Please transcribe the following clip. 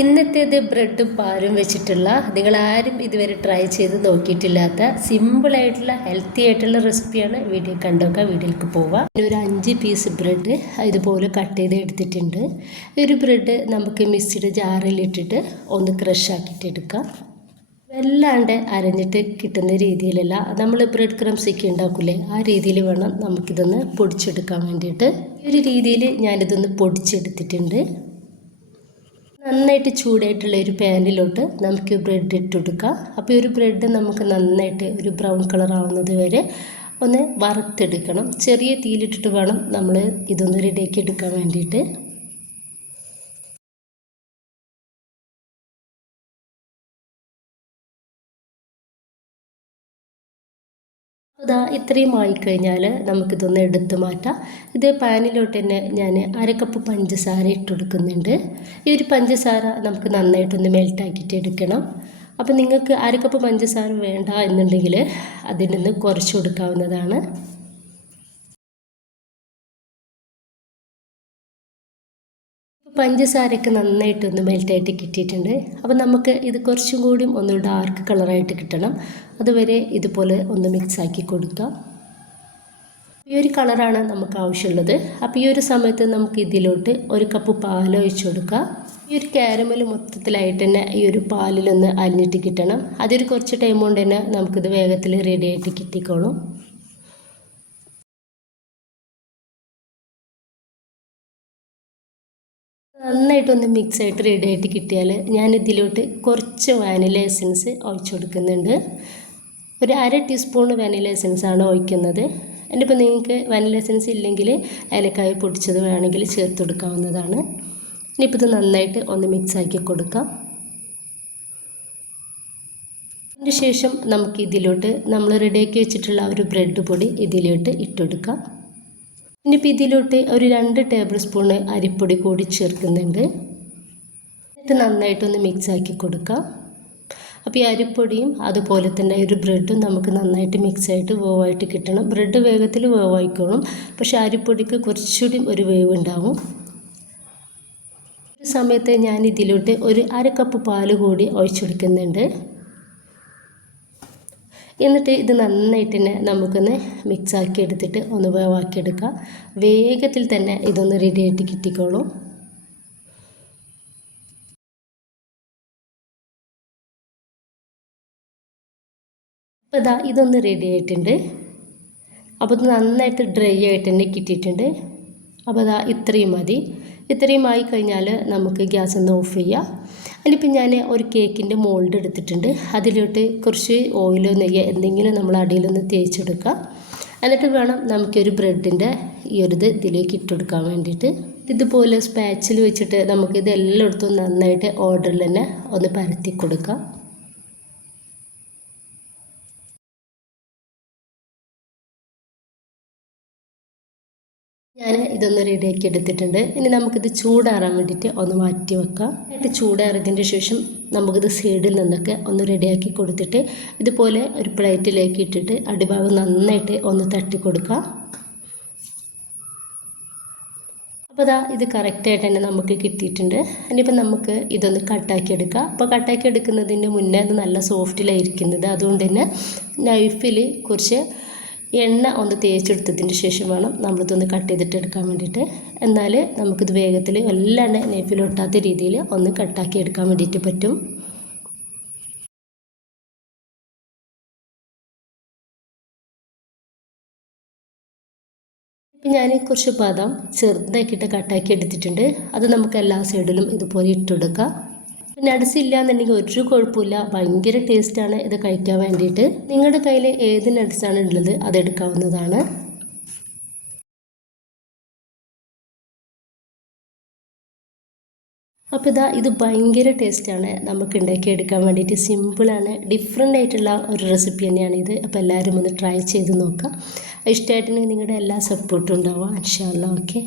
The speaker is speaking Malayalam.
ഇന്നത്തേത് ബ്രെഡും പാലും വെച്ചിട്ടുള്ള നിങ്ങൾ ആരും ഇതുവരെ ട്രൈ ചെയ്ത് നോക്കിയിട്ടില്ലാത്ത സിമ്പിളായിട്ടുള്ള ഹെൽത്തി ആയിട്ടുള്ള റെസിപ്പിയാണ് വീഡിയോ കണ്ടോക്കാം. വീഡിയോയിലേക്ക് പോവാം. ഒരു അഞ്ച് പീസ് ബ്രെഡ് ഇതുപോലെ കട്ട് ചെയ്ത് എടുത്തിട്ടുണ്ട്. ഒരു ബ്രെഡ് നമുക്ക് മിക്സിയുടെ ജാറിലിട്ടിട്ട് ഒന്ന് ക്രഷ് ആക്കിയിട്ട് എടുക്കാം. വല്ലാണ്ട് അരഞ്ഞിട്ട് കിട്ടുന്ന രീതിയിലല്ല നമ്മൾ ബ്രെഡ് ക്രംസൊക്കെ ഉണ്ടാക്കില്ലേ ആ രീതിയിൽ വേണം നമുക്കിതൊന്ന് പൊടിച്ചെടുക്കാൻ വേണ്ടിയിട്ട്. ഒരു രീതിയിൽ ഞാനിതൊന്ന് പൊടിച്ചെടുത്തിട്ടുണ്ട്. നന്നായിട്ട് ചൂടായിട്ടുള്ള ഒരു പാനിലോട്ട് നമുക്ക് ബ്രെഡ് ഇട്ട് അപ്പോൾ ഈ ഒരു ബ്രെഡ് നമുക്ക് നന്നായിട്ട് ഒരു ബ്രൗൺ കളർ ആവുന്നത് വരെ ഒന്ന് വറുത്തെടുക്കണം. ചെറിയ തീയിലിട്ടിട്ട് വേണം നമ്മൾ ഇതൊന്ന് റെഡിയാക്കി എടുക്കാൻ വേണ്ടിയിട്ട്. അതാ ഇത്രയും ആയിക്കഴിഞ്ഞാൽ നമുക്കിതൊന്ന് എടുത്തു മാറ്റാം. ഇത് പാനിലോട്ട് തന്നെ ഞാൻ അരക്കപ്പ് പഞ്ചസാര ഇട്ട് കൊടുക്കുന്നുണ്ട് ഈ ഒരു പഞ്ചസാര നമുക്ക് നന്നായിട്ടൊന്ന് മെൽട്ടാക്കിയിട്ട് എടുക്കണം. അപ്പോൾ നിങ്ങൾക്ക് അരക്കപ്പ് പഞ്ചസാര വേണ്ട എന്നുണ്ടെങ്കിൽ അതിൽ നിന്ന് കുറച്ച് കൊടുക്കാവുന്നതാണ്. പഞ്ചസാരയൊക്കെ നന്നായിട്ടൊന്ന് മെൽറ്റായിട്ട് കിട്ടിയിട്ടുണ്ട്. അപ്പോൾ നമുക്ക് ഇത് കുറച്ചും കൂടി ഒന്ന് ഡാർക്ക് കളറായിട്ട് കിട്ടണം. അതുവരെ ഇതുപോലെ ഒന്ന് മിക്സ് ആക്കി കൊടുക്കാം. ഈ ഒരു കളറാണ് നമുക്ക് ആവശ്യമുള്ളത്. അപ്പോൾ ഈ ഒരു സമയത്ത് നമുക്ക് ഇതിലോട്ട് ഒരു കപ്പ് പാൽ ഒഴിച്ചു കൊടുക്കാം. ഈ ഒരു കാരമൽ മൊത്തത്തിലായിട്ട് തന്നെ ഈ ഒരു പാലിലൊന്ന് അലിഞ്ഞിട്ട് കിട്ടണം. അതൊരു കുറച്ച് ടൈം കൊണ്ട് തന്നെ നമുക്കിത് വേഗത്തിൽ റെഡി ആയിട്ട് കിട്ടിക്കോളും. നന്നായിട്ടൊന്ന് മിക്സ് ആയിട്ട് റെഡി ആയിട്ട് കിട്ടിയാൽ ഞാൻ ഇതിലോട്ട് കുറച്ച് വാനില എസൻസ് ഒഴിച്ചു കൊടുക്കുന്നുണ്ട്. ഒരു അര ടീസ്പൂൺ വാനില എസൻസ് ആണ് ഒഴിക്കുന്നത്. എന്റെ ഇപ്പം നിങ്ങൾക്ക് വാനില എസൻസ് ഇല്ലെങ്കിൽ ഏലക്കായ പൊടിച്ചത് വേണമെങ്കിൽ ചേർത്ത് കൊടുക്കാവുന്നതാണ്. ഇനിയിപ്പോൾ ഇത് നന്നായിട്ട് ഒന്ന് മിക്സ് ആക്കി കൊടുക്കാം. അതിന് ശേഷം നമുക്ക് ഇതിലോട്ട് നമ്മൾ റെഡിയാക്കി വെച്ചിട്ടുള്ള ഒരു ബ്രെഡ് പൊടി ഇതിലോട്ട് ഇട്ടുകൊടുക്കാം ഇനിയിപ്പോൾ ഇതിലോട്ട് ഒരു രണ്ട് ടേബിൾ സ്പൂണ് അരിപ്പൊടി കൂടി ചേർക്കുന്നുണ്ട്. എന്നിട്ട് നന്നായിട്ടൊന്ന് മിക്സ് ആക്കി കൊടുക്കാം. അപ്പോൾ ഈ അരിപ്പൊടിയും അതുപോലെ തന്നെ ഒരു ബ്രെഡും നമുക്ക് നന്നായിട്ട് മിക്സ് ആയിട്ട് വേവായിട്ട് കിട്ടണം. ബ്രെഡ് വേഗത്തിൽ വേവായിക്കോളും പക്ഷേ അരിപ്പൊടിക്ക് കുറച്ചുകൂടി ഒരു വേവ് ഉണ്ടാവും. ഈ സമയത്ത് ഞാൻ ഇതിലോട്ട് ഒരു അര കപ്പ് പാൽ കൂടി ഒഴിച്ചെടുക്കുന്നുണ്ട്. എന്നിട്ട് ഇത് നന്നായിട്ട് തന്നെ നമുക്കൊന്ന് മിക്സ് ആക്കി എടുത്തിട്ട് ഒന്ന് വേവാക്കിയെടുക്കാം വേഗത്തിൽ തന്നെ ഇതൊന്ന് റെഡി ആയിട്ട് കിട്ടിക്കോളും. അപ്പോൾ ഇതാ ഇതൊന്ന് റെഡി ആയിട്ടുണ്ട്. അപ്പോൾ ഇത് നന്നായിട്ട് ഡ്രൈ ആയിട്ട് തന്നെ കിട്ടിയിട്ടുണ്ട്. അപ്പോൾ അതാ ഇത്രയും മതി. ഇത്രയും ആയി കഴിഞ്ഞാൽ നമുക്ക് ഗ്യാസ് ഒന്ന് ഓഫ് ചെയ്യാം. അതിലിപ്പോൾ ഞാൻ ഒരു കേക്കിന്റെ മോൾഡ് എടുത്തിട്ടുണ്ട്. അതിലോട്ട് കുറച്ച് ഓയിലോ നെയ്യോ എന്തെങ്കിലും നമ്മൾ അടിയിലൊന്ന് തേച്ചെടുക്കാം. എന്നിട്ട് വേണം നമുക്കൊരു ബ്രെഡിന്റെ ഈ ഒരു ഇത് ഇതിലേക്ക് ഇട്ടെടുക്കാൻ വേണ്ടിയിട്ട്. ഇതുപോലെ സ്പാച്ചിൽ വെച്ചിട്ട് നമുക്ക് ഇതെല്ലായിടത്തും നന്നായിട്ട് ഓർഡറിൽ തന്നെ ഒന്ന് പരത്തി കൊടുക്കാം. ഞാൻ ഇതൊന്ന് റെഡിയാക്കി എടുത്തിട്ടുണ്ട്. ഇനി നമുക്കിത് ചൂടാറാൻ വേണ്ടിയിട്ട് ഒന്ന് മാറ്റി വെക്കാം. എന്നിട്ട് ചൂടാറിയതിന്റെ ശേഷം നമുക്കിത് സൈഡിൽ നിന്നൊക്കെ ഒന്ന് റെഡിയാക്കി കൊടുത്തിട്ട് ഇതുപോലെ ഒരു പ്ലേറ്റിലേക്ക് ഇട്ടിട്ട് അടിഭാഗം നന്നായിട്ട് ഒന്ന് തട്ടി കൊടുക്കാം. അപ്പോൾ അതാ ഇത് കറക്റ്റായിട്ട് തന്നെ നമുക്ക് കിട്ടിയിട്ടുണ്ട്. ഇനിയിപ്പോൾ നമുക്ക് ഇതൊന്ന് കട്ടാക്കി എടുക്കാം. അപ്പോൾ കട്ടാക്കി എടുക്കുന്നതിന് മുന്നേ അത് നല്ല സോഫ്റ്റിലായിരിക്കുന്നത് അതുകൊണ്ട് തന്നെ നൈഫിൽ കുറച്ച് എണ്ണ ഒന്ന് തേച്ചെടുത്തതിന് ശേഷം വേണം നമ്മളിതൊന്ന് കട്ട് ചെയ്തിട്ട് എടുക്കാൻ വേണ്ടിയിട്ട്. എന്നാൽ നമുക്കിത് വേഗത്തിൽ വല്ലാണ്ട് നെയ്ഫിലൊട്ടാത്ത രീതിയിൽ ഒന്ന് കട്ടാക്കി എടുക്കാൻ വേണ്ടിയിട്ട് പറ്റും. ഞാൻ കുറച്ച് ബാദാം ചെറുതാക്കിയിട്ട് കട്ടാക്കി എടുത്തിട്ടുണ്ട്. അത് നമുക്ക് എല്ലാ സൈഡിലും ഇതുപോലെ ഇട്ടെടുക്കാം നട്സ് ഇല്ല എന്നുണ്ടെങ്കിൽ ഒരു കുഴപ്പമില്ല. ഭയങ്കര ടേസ്റ്റാണ് ഇത് കഴിക്കാൻ വേണ്ടിയിട്ട്. നിങ്ങളുടെ കയ്യിൽ ഏത് നട്സാണ് ഉള്ളത് അതെടുക്കാവുന്നതാണ് അപ്പോൾ ഇതാ ഇത് ഭയങ്കര ടേസ്റ്റാണ് നമുക്ക് ഉണ്ടാക്കിയെടുക്കാൻ വേണ്ടിയിട്ട്. സിമ്പിളാണ് ഡിഫറെന്റ് ആയിട്ടുള്ള ഒരു റെസിപ്പി തന്നെയാണ് ഇത്. അപ്പോൾ എല്ലാവരും ഒന്ന് ട്രൈ ചെയ്ത് നോക്കാം ഇഷ്ടമായിട്ടുണ്ടെങ്കിൽ നിങ്ങളുടെ എല്ലാ സപ്പോർട്ടും ഉണ്ടാവുക. അൻഷാല്ല ഓക്കെ